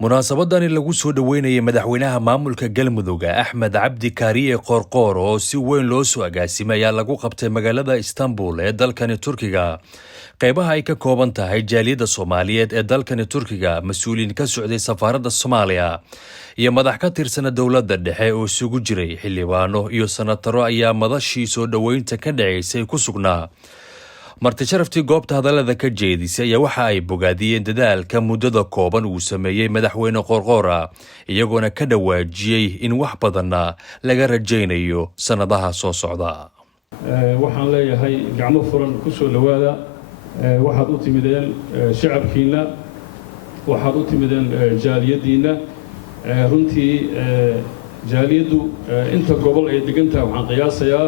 munaasabadani lagu soo dhaweynayay madaxweynaha maamulka Galmudug Axmed Cabdi Kaariye Qoorqoor oo si weyn loo soo agaasimay ayaa lagu qabtay magaalada Istanbul ee dalkani Turkiga. Qaybaha ay ka kooban tahay jaaliyadda Soomaaliyeed ee dalkani Turkiga, mas'uuliyiin ka socday safaaradda Soomaaliya iyo madax ka tirsan dowladda dhexe oo isugu jiray xildhibaano iyo senataro ayaa madashii soo dhaweynta ka dhaceysay ku sugnaa. marti sharaftii goobta hadallada ka jeedisay ayaa waxa ay bogaadiyeen dadaalka muddada kooban uu sameeyey madaxweyne Qoorqoor, iyagoona ka dhawaajiyey in wax badanna laga rajaynayo sanadaha soo socda. waxaan leeyahay gacmo furan ku soo dhawaada, waxaad u timideen shacabkiina, waxaad u timideen jaaliyadiina. runtii jaaliyadu inta gobol ay degantahay waxaan qiyaasayaa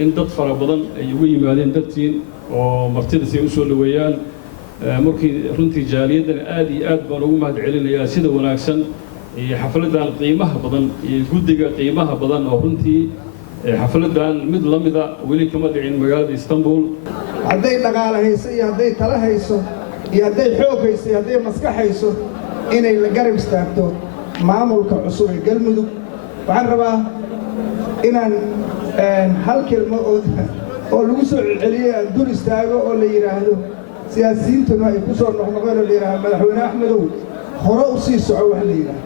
in dad fara badan ay ugu yimaadeen dadtiin oo martida si u soo dhaweeyaan. markii runtii jaaliyadan aad iyo aad baan ugu mahad celinayaa sida wanaagsan iyo xafladan qiimaha badan iyo guddiga qiimaha badan oo runtii xafladan mid la mid ah weli kama dhicin magaalada Istanbul. hadday dhaqaale hayso iyo hadday talo hayso iyo hadday xoog hayso iyo hadday maskax hayso inay la garab istaagto maamulka cusub ee Galmudug. waxaan rabaa inaan hal kelmo oo lagu soo celceliyay aan dul istaago oo la yiraahdo siyaasiyiintuna ay ku soo noqnoqeen oo la yiraahdo madaxweyne Axmedow hore u sii soco wax la yiraahdo.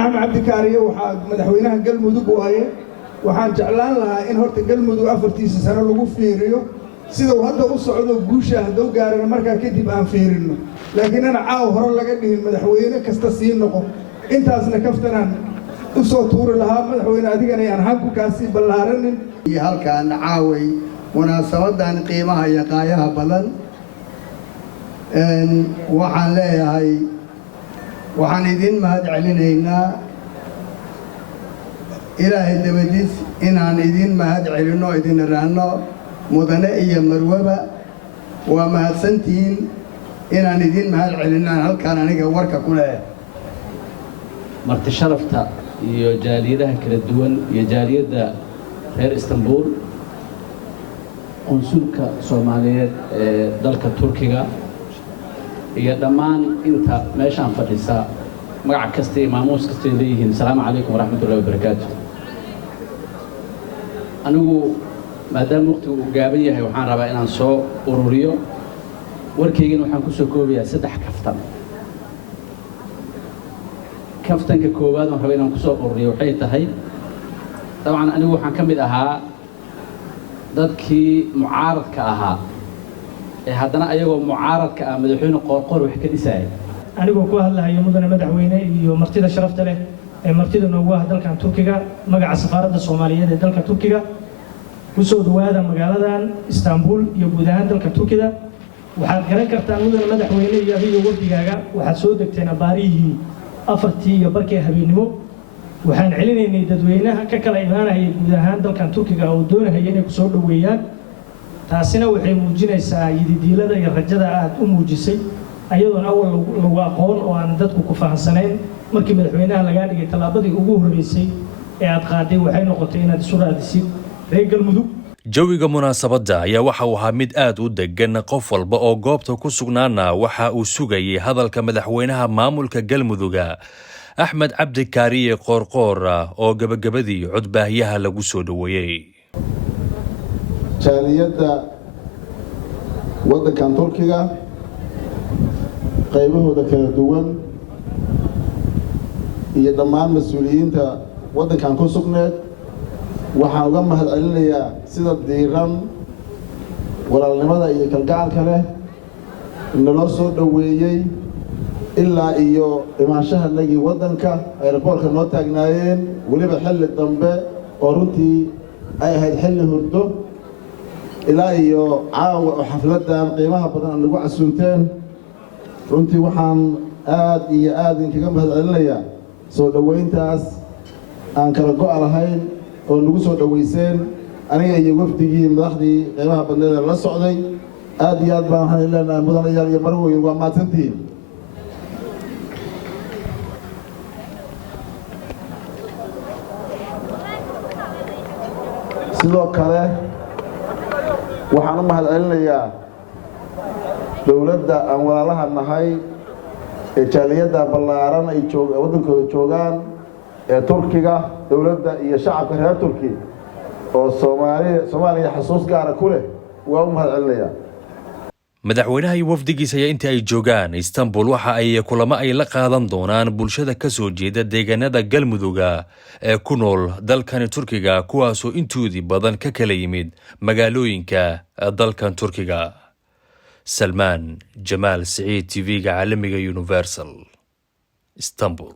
Axmed Cabdi Kaariye waxaa madaxweynaha Galmudug waaye. waxaan jeclaan lahaa in horta Galmudug afartiisa sano lagu fiiriyo sida uu hadda u socdo guusha hadduu gaarana markaa kadib aan fiirino, laakiin ana caaw hore laga dhihin madaxweyne kasta sii noqo. intaasna kaftanaan u soo tuuri lahaa madaxweyne adigana aan hanku kaasi ballaaranin. halkaan caaway munaasabadan qiimaha iyo qaayaha badan waxaan leeyahay waxaan idin mahad celinaynaa ilaahay dabadiis inaan idin mahad celino idin raano mudane iyo marwaba waa mahadsantihiin inaan idin mahad celinaan halkaan aniga warka ku leeyahay. marti sharafta iyo jaaliyadaha kala duwan iyo jaaliyadda reer Istanbul, konsulka Soomaaliyeed ee dalka Turkiga iyo dhammaan inta meeshaan fadhisa magac kasta iyo maamuus kasta leeyihiin. Assalaamu calaykum waraxmatullaahi wabarakaatuh. anigu maadaama waqtigu uu gaaban yahay waxaan rabaa inaan soo ururiyo warkaygana waxaan ku soo koobayaa 3 kaftan. kaftanka koowaad aan rabaa inaan ku soo ururiyo waxay tahay طبعاً أنا وحنا كم بدها ذاتكي معارض كأها هذانا أيوة معارض كمدحون قرقر وحكي ساي أنا بقول هلا هي مدن مدحوينة يمرتدى شرفت له مرتدى نواه ذلك عن تركيا مجا السفارة الصومالية ذلك عن تركيا وسود وهذا مجالدان إسطنبول يبودان ذلك عن تركيا وحد كلام كرتان مدن مدحوينة يبي يقول دجاجة وحد سودك تنباريه أفرتي يبركي هبينمو waxaan celinaynay dadweynaha ka kala imaanaya guud ahaan dalkan Turkiga oo doonaya inay ku soo dhaweeyaan. taasina waxay muujinaysaa yididiilada iyo rajada aad u muujisay ayadoo awal lagu aqoon oo aan dadku ku fahansanayn. markii madaxweynaha laga dhigay talaabadii ugu horeysay ee aad qaaday waxay noqotay inaad isu raadisid reer Galmudug. jawiga munaasabadda ayaa waxa uu ahaa mid aad u degan. qof walba oo goobta ku sugnaana waxa uu sugayay hadalka madaxweynaha maamulka Galmudug Axmed Cabdi Kaariye Qoorqoor oo gabagabadii codbaahiyaha lagu soo dhaweeyay. jaaliyadda waddankan Turkiga qaybahooda kala duwan iyo dhammaan mas'uuliyiinta waddankan ku sugneed waxaan uga mahad celinayaa sida diiran walaalnimada iyo kalgacalka leh naloo soo dhaweeyay ilaa iyo imaanshaha nagii waddanka airportka noo taagnaayeen weliba xilli dambe oo runtii ay ahayd xilli hurdo ilaa iyo caawa oo xafladan qiimaha badan aan nagu casuunteen. runtii waxaan aad iyo aad idinkaga mahad celinayaa soo dhaweyntaas aan kala go'a lahayn oo nagu soo dhaweyseen aniga iyo wafdigii madaxdii qiimaha badneed la socday. aad iyo aad baan waxaan leenahay mudanayaal iyo marwooyin waa mahadsantihiin. sidoo kale waxaan u mahad celinayaa dawladda aan walaalaha nahay ee jaaliyadda ballaaran ay waddankooda joogaan ee Turkiga dowladda iyo shacabka reer Turki oo Soomaaliya xasuus gaar ah ku leh waa u mahadcelinayaa. madaxweynaha iyo wafdigiisa ayaa intii ay joogaan Istanbul waxa ay kulamo ay la qaadan doonaan bulshada ka soo jeeda deegaanada Galmudug ee ku nool dalkan Turkiga kuwaasoo intoodii badan ka kala yimid magaalooyinka dalkan Turkiga. Salman Jamal Saeed TV-ga caalamiga Universal Istanbul.